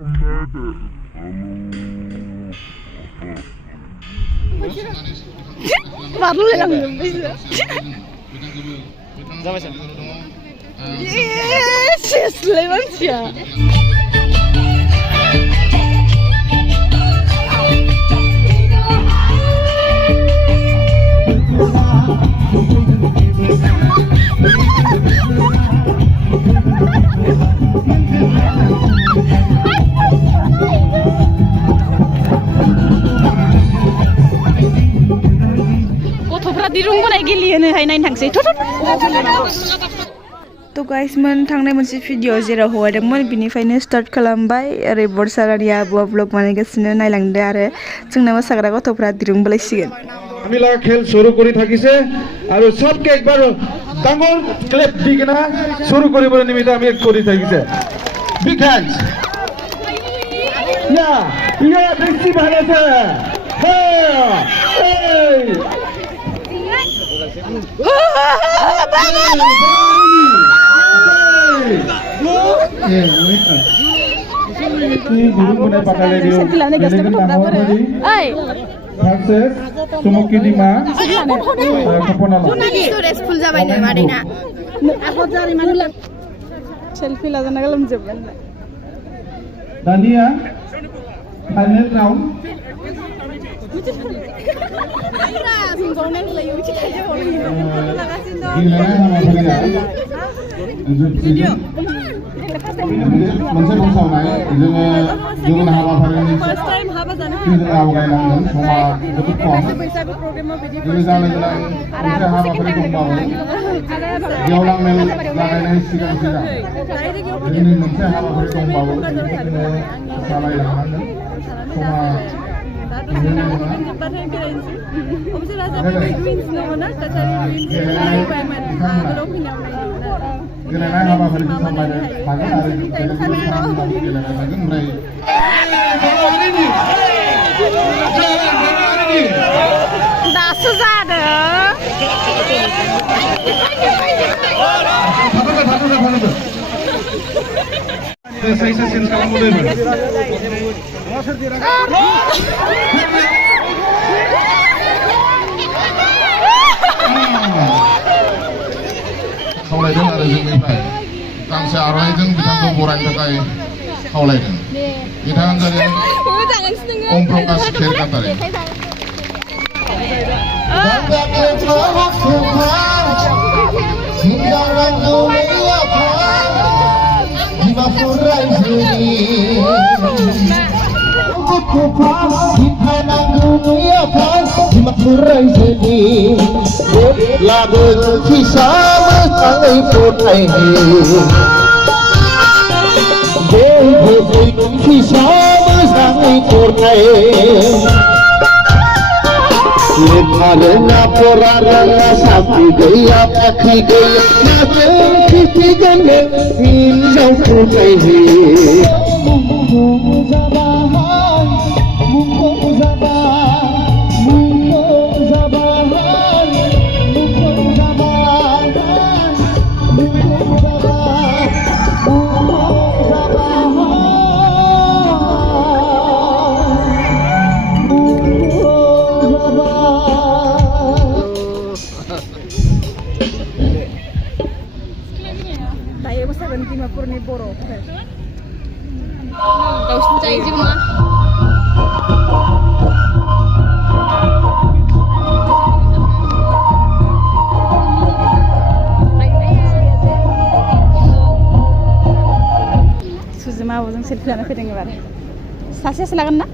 Baru lang bisa. Yes, Sleman siya. तो guys मन थांनाय मोनसे भिडिअ जेराव हगारदोंमोन बिनिफ्रायनो स्टार्ट खालामबाय ओरै बरसालानि आबुआ ब्लग बानायगासिनो नायलांदो आरो जोंना मोसाग्रा गथ'फ्रा दिरुं बोलायसिगोन आमिला खेल शुरू কৰি থাকিছে আৰু सबके একবাৰ ডাঙৰ ক্লেপ দি কিনা শুরু কৰিবৰ নিমিত্তে আমি কৰি থাকিছে বিগ হ্যান্ডস ইয়া বেশি ভালো আছে Dania final round मोनसे बुंसावनाय जोङो हाबाफारिनि आवगायनांगोन समा जोबोद खम जोङो जानो गोनां मोनसे हाबाफारि दंबावो गेवलां मेल जागायनाय सिगां जोंनि मोनसे हाबाफारि दंबावो जोङो सालायलांनांगोन समा गेलेनाय हाबाफारिखौ सामलायनो हागोन आरो गेलेनांगोन ओमफ्राय दासो जादों साइजआ चेन्ज खालामबोदों खावलायदों आरो जोंनिफ्राय गांसे आर'नाइजों बिथांखौ बरायनो थाखाय खावलायदों बिथाङानो जादों Om Prakash खेरकातारि lagu kisah mengenai potai kisah mengenai potai karena porana sapi gaya pakai gaya nada kiti ganda injau potai Suzumawo जों सेल्फि लाना फैदों एबार सासेसो लागोन ना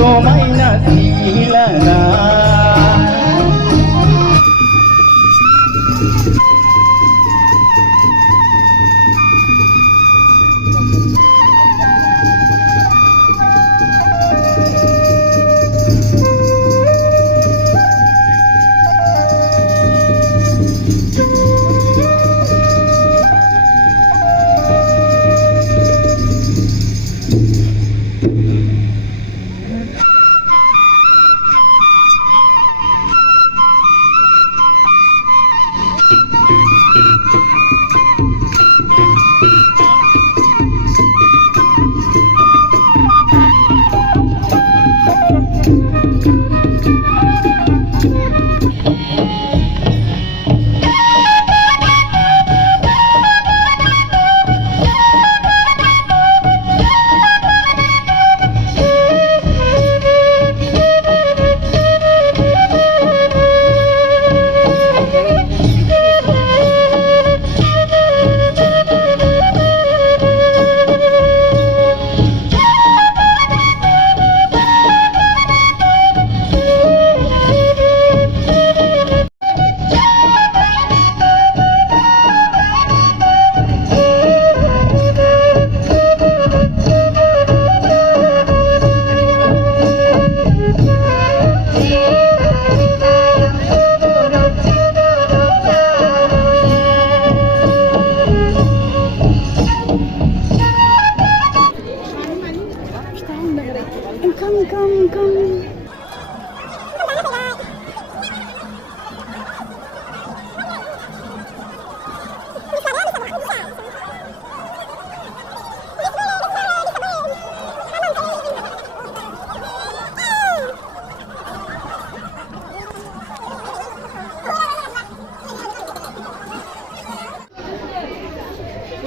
Romaina silana Thank you.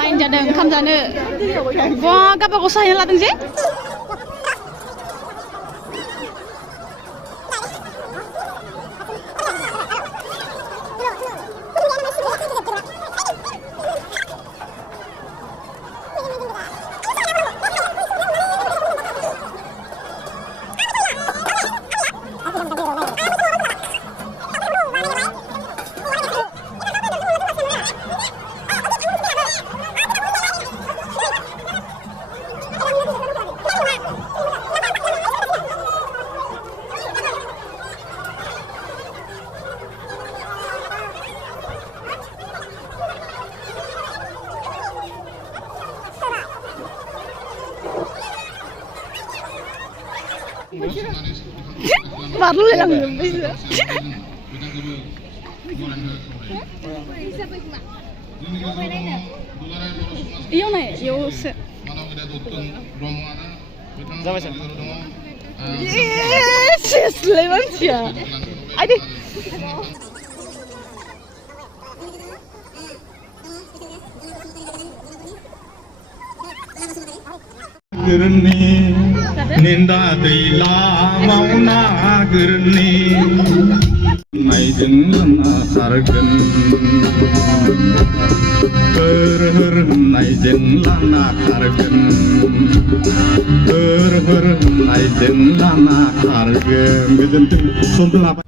Lain जादों ओंखाम जानो बा गाबागाव साहायना लादों जे baru lang bisa. Iyo nih, iyo se. Yes, Sleman sih. Adi. Gerni, ninda deila mauna gerni, naijeng lana sargen, her naijeng lana sargen, her naijeng lana sargen, gejenting sontel apa?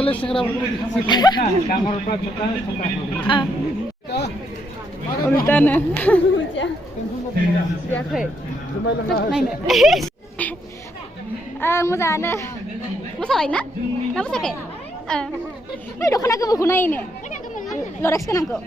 दाले सेंग्राफोरखौ उल्टानो जायाखै नायनो मोजाङानो मोसाबाय ना मोसायाखै बै दख'ना गोमोखौ नायनो लरेक्स गोनांखौ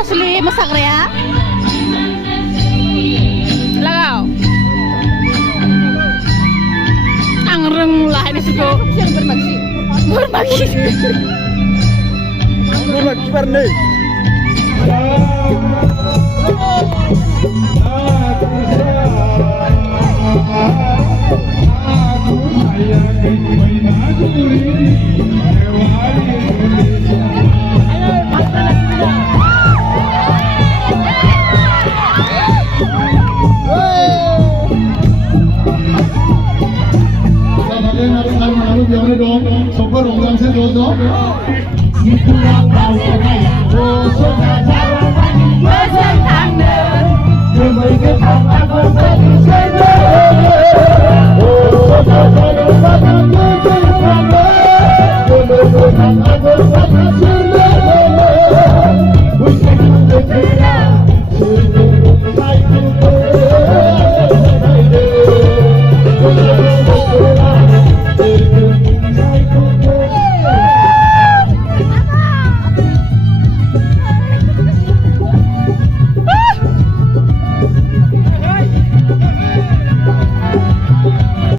asli mosagraya lagaw ang renglah ini suko berbagi barne Jangan dong, sopir orang saya dong.